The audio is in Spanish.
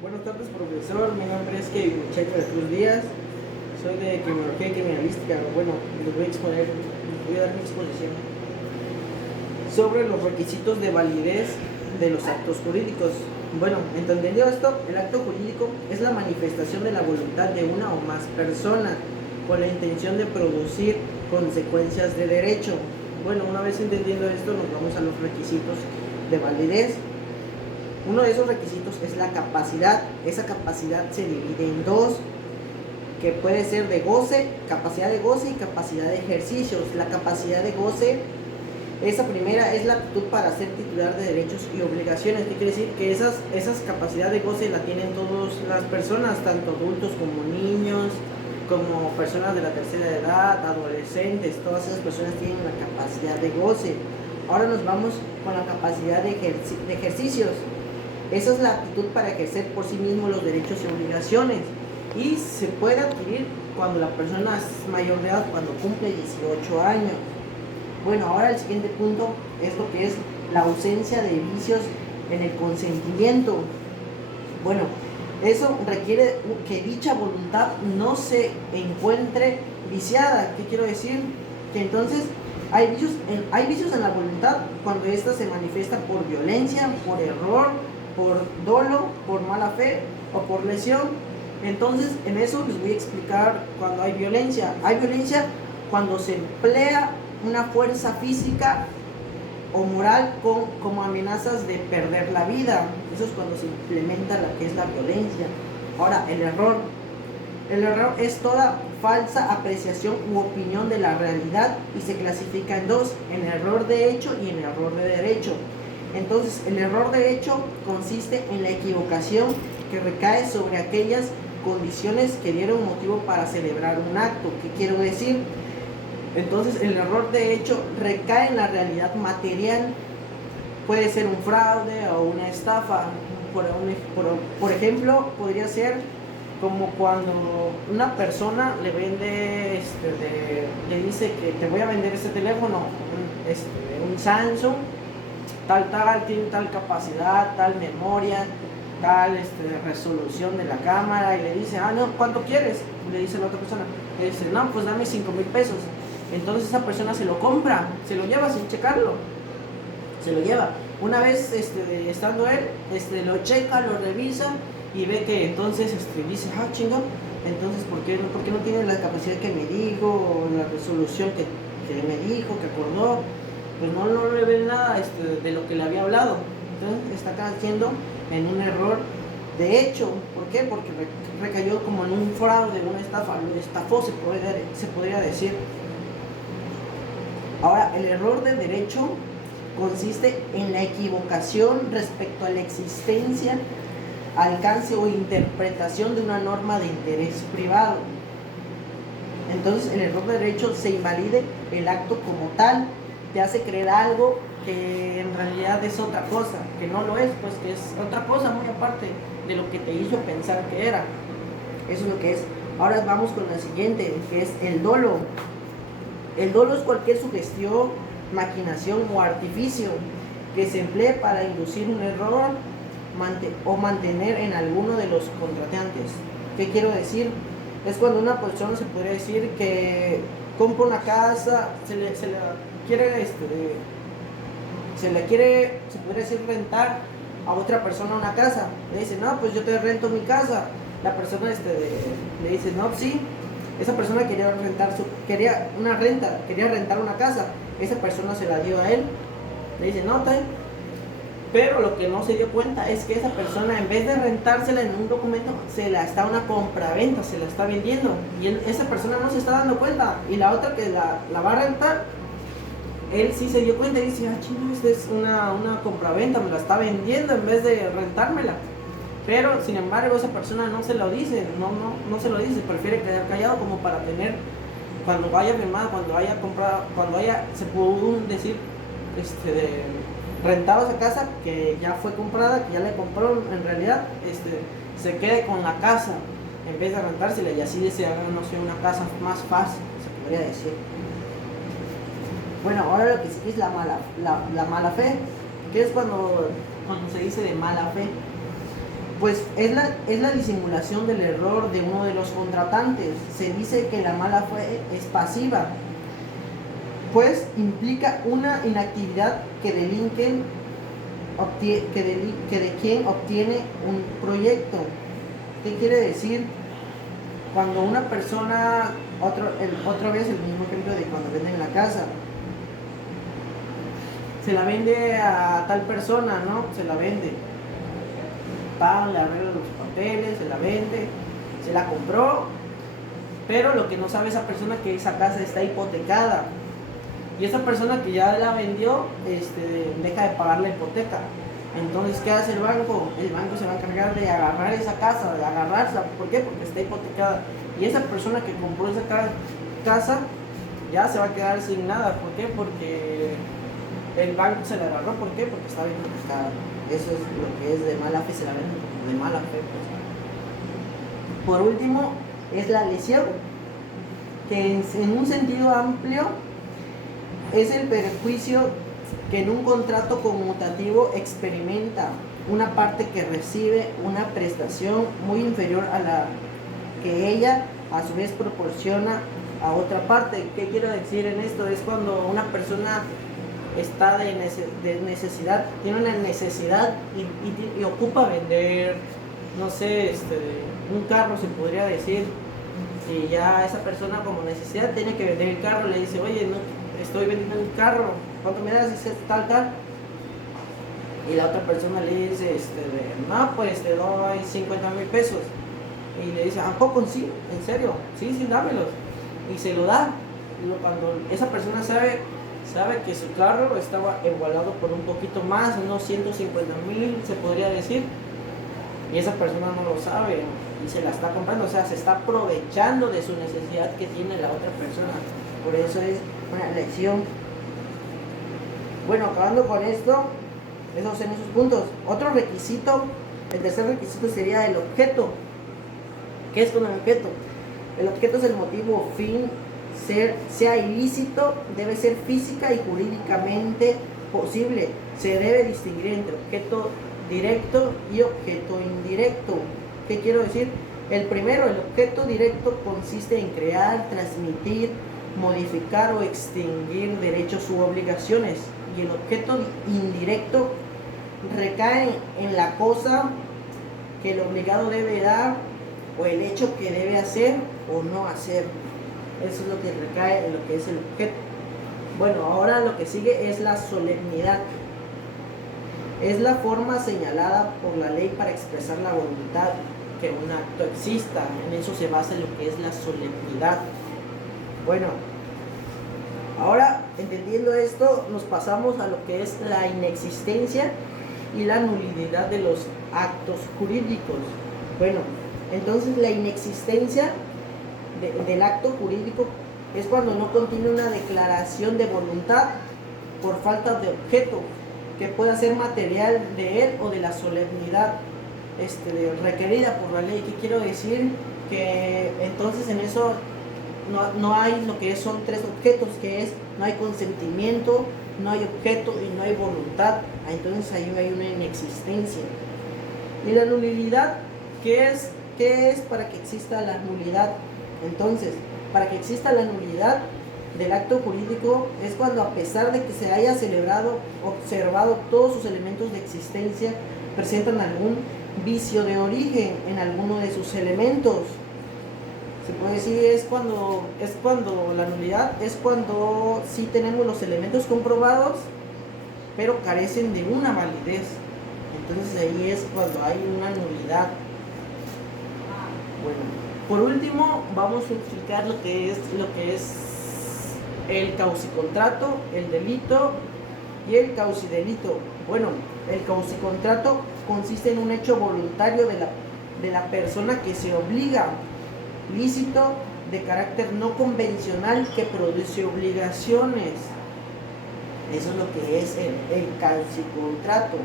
Buenas tardes, profesor. Mi nombre es Kevin Checo de Cruz Díaz. Soy de Criminología y Criminalística. Bueno, les voy a dar mi exposición sobre los requisitos de validez de los actos jurídicos. Bueno, entendiendo esto, el acto jurídico es la manifestación de la voluntad de una o más personas con la intención de producir consecuencias de derecho. Bueno, una vez entendiendo esto, nos vamos a los requisitos de validez. Uno de esos requisitos es la capacidad. Esa capacidad se divide en dos, que puede ser de goce, capacidad de goce y capacidad de ejercicios. La capacidad de goce, esa primera es la aptitud para ser titular de derechos y obligaciones. ¿Qué quiere decir? Que esas capacidades de goce la tienen todas las personas, tanto adultos como niños, como personas de la tercera edad, adolescentes. Todas esas personas tienen la capacidad de goce. Ahora nos vamos con la capacidad de ejercicios. Esa es la aptitud para ejercer por sí mismo los derechos y obligaciones, y se puede adquirir cuando la persona es mayor de edad, cuando cumple 18 años. Bueno, ahora el siguiente punto es lo que es la ausencia de vicios en el consentimiento. Bueno, eso requiere que dicha voluntad no se encuentre viciada. ¿Qué quiero decir? Que entonces hay vicios en la voluntad cuando ésta se manifiesta por violencia, por error, por dolo, por mala fe o por lesión. Entonces, en eso les voy a explicar cuando hay violencia. Hay violencia cuando se emplea una fuerza física o moral como amenazas de perder la vida. Eso es cuando se implementa lo que es la violencia. Ahora, el error. El error es toda falsa apreciación u opinión de la realidad y se clasifica en dos, en error de hecho y en error de derecho. Entonces, el error de hecho consiste en la equivocación que recae sobre aquellas condiciones que dieron motivo para celebrar un acto. ¿Qué quiero decir? Entonces, el error de hecho recae en la realidad material. Puede ser un fraude o una estafa. Por ejemplo, podría ser como cuando una persona le vende, le dice que te voy a vender este teléfono, un Samsung, tal, tiene tal capacidad, tal memoria, tal resolución de la cámara, y le dice, no, ¿cuánto quieres? Y le dice la otra persona, le dice, no, pues dame 5,000 pesos. Entonces esa persona se lo compra, se lo lleva sin checarlo, se lo lleva. Una vez estando él, lo checa, lo revisa y ve que entonces dice, chingón, entonces ¿por qué no tiene la capacidad que me dijo, o la resolución que me dijo, que acordó? Pues no le ve nada de lo que le había hablado. Entonces está cayendo en un error de hecho. ¿Por qué? Porque recayó como en un fraude, una estafa, lo estafó, se podría decir. Ahora, el error de derecho consiste en la equivocación respecto a la existencia, alcance o interpretación de una norma de interés privado. Entonces, el error de derecho se invalide el acto como tal, te hace creer algo que en realidad es otra cosa, que no lo es, pues que es otra cosa muy aparte de lo que te hizo pensar que era. Eso es lo que es. Ahora vamos con la siguiente, que es el dolo. El dolo es cualquier sugestión, maquinación o artificio que se emplee para inducir un error o mantener en alguno de los contratantes. ¿Qué quiero decir? Es cuando una persona, se podría decir, que compra una casa, se podría decir, rentar a otra persona una casa. Le dice, no, pues yo te rento mi casa. La persona le dice, no, sí. Esa persona quería rentar una casa. Esa persona se la dio a él. Le dice, no, está bien. Pero lo que no se dio cuenta es que esa persona, en vez de rentársela en un documento, se la está una compraventa, se la está vendiendo. Y esa persona no se está dando cuenta. Y la otra que la va a rentar, él sí se dio cuenta y dice, chino, esta es una compraventa, me la está vendiendo en vez de rentármela. Pero, sin embargo, esa persona no se lo dice, no se lo dice, prefiere quedar callado como para tener, cuando haya firmado, cuando haya comprado, se pudo decir, rentado esa casa, que ya fue comprada, que ya le compró en realidad, se quede con la casa, en vez de rentársela, y así se haga, no sé, una casa más fácil, se podría decir. Bueno, ahora lo que sí es la mala fe, que es cuando se dice de mala fe. Pues es la disimulación del error de uno de los contratantes. Se dice que la mala fe es pasiva, pues implica una inactividad que de quien obtiene un proyecto. ¿Qué quiere decir? Cuando una persona, otra vez el mismo ejemplo de cuando venden la casa, se la vende a tal persona, ¿no? Se la vende, le arregla los papeles, se la vende, se la compró, pero lo que no sabe esa persona es que esa casa está hipotecada. Y esa persona que ya la vendió, deja de pagar la hipoteca. Entonces, ¿qué hace el banco? El banco se va a encargar de agarrar esa casa, de agarrarla. ¿Por qué? Porque está hipotecada. Y esa persona que compró esa casa ya se va a quedar sin nada. ¿Por qué? Porque el banco se la agarró. ¿Por qué? Porque está bien hipotecada. Eso es lo que es de mala fe, se la venden de mala fe. Pues. Por último, es la lesión, que en un sentido amplio es el perjuicio que en un contrato conmutativo experimenta una parte que recibe una prestación muy inferior a la que ella a su vez proporciona a otra parte. ¿Qué quiero decir en esto? Es cuando una persona está de necesidad, tiene una necesidad y ocupa vender, no sé, un carro, se podría decir. Y ya esa persona como necesidad tiene que vender el carro, le dice, oye, no, estoy vendiendo un carro, ¿cuánto me das? Dice tal. Y la otra persona le dice, no, pues te doy 50,000 pesos. Y le dice, ¿a poco sí? ¿En serio? Sí, dámelos. Y se lo da. Y cuando esa persona sabe que su carro estaba igualado por un poquito más, unos 150,000 se podría decir. Y esa persona no lo sabe y se la está comprando, o sea, se está aprovechando de su necesidad que tiene la otra persona. Por eso es una lección. Bueno, acabando con esto, esos son esos puntos. Otro requisito, el tercer requisito sería el objeto. ¿Qué es con el objeto? El objeto es el motivo o fin, sea ilícito, debe ser física y jurídicamente posible. Se debe distinguir entre objeto directo y objeto indirecto. ¿Qué quiero decir? El primero, el objeto directo, consiste en crear, transmitir, modificar o extinguir derechos u obligaciones. Y el objeto indirecto recae en la cosa que el obligado debe dar o el hecho que debe hacer o no hacer. Eso es lo que recae en lo que es el objeto. Bueno, ahora lo que sigue es la solemnidad. Es la forma señalada por la ley para expresar la voluntad que un acto exista. En eso se basa lo que es la solemnidad. Bueno, ahora entendiendo esto, nos pasamos a lo que es la inexistencia y la nulidad de los actos jurídicos. Bueno, entonces la inexistencia del acto jurídico es cuando no contiene una declaración de voluntad por falta de objeto que pueda ser material de él o de la solemnidad requerida por la ley. ¿Qué quiero decir? Que entonces en eso no hay lo que son tres objetos, que es no hay consentimiento, no hay objeto y no hay voluntad. Entonces ahí hay una inexistencia. Y la nulidad, ¿qué es para que exista la nulidad? Entonces, para que exista la nulidad del acto jurídico es cuando, a pesar de que se haya observado todos sus elementos de existencia, presentan algún vicio de origen en alguno de sus elementos. Se puede decir es cuando la nulidad es cuando sí tenemos los elementos comprobados, pero carecen de una validez. Entonces ahí es cuando hay una nulidad. Bueno, por último vamos a explicar lo que es el causicontrato, el delito y el causidelito. Bueno, el causicontrato consiste en un hecho voluntario de la persona que se obliga, lícito, de carácter no convencional, que produce obligaciones. Eso es lo que es el causicontrato.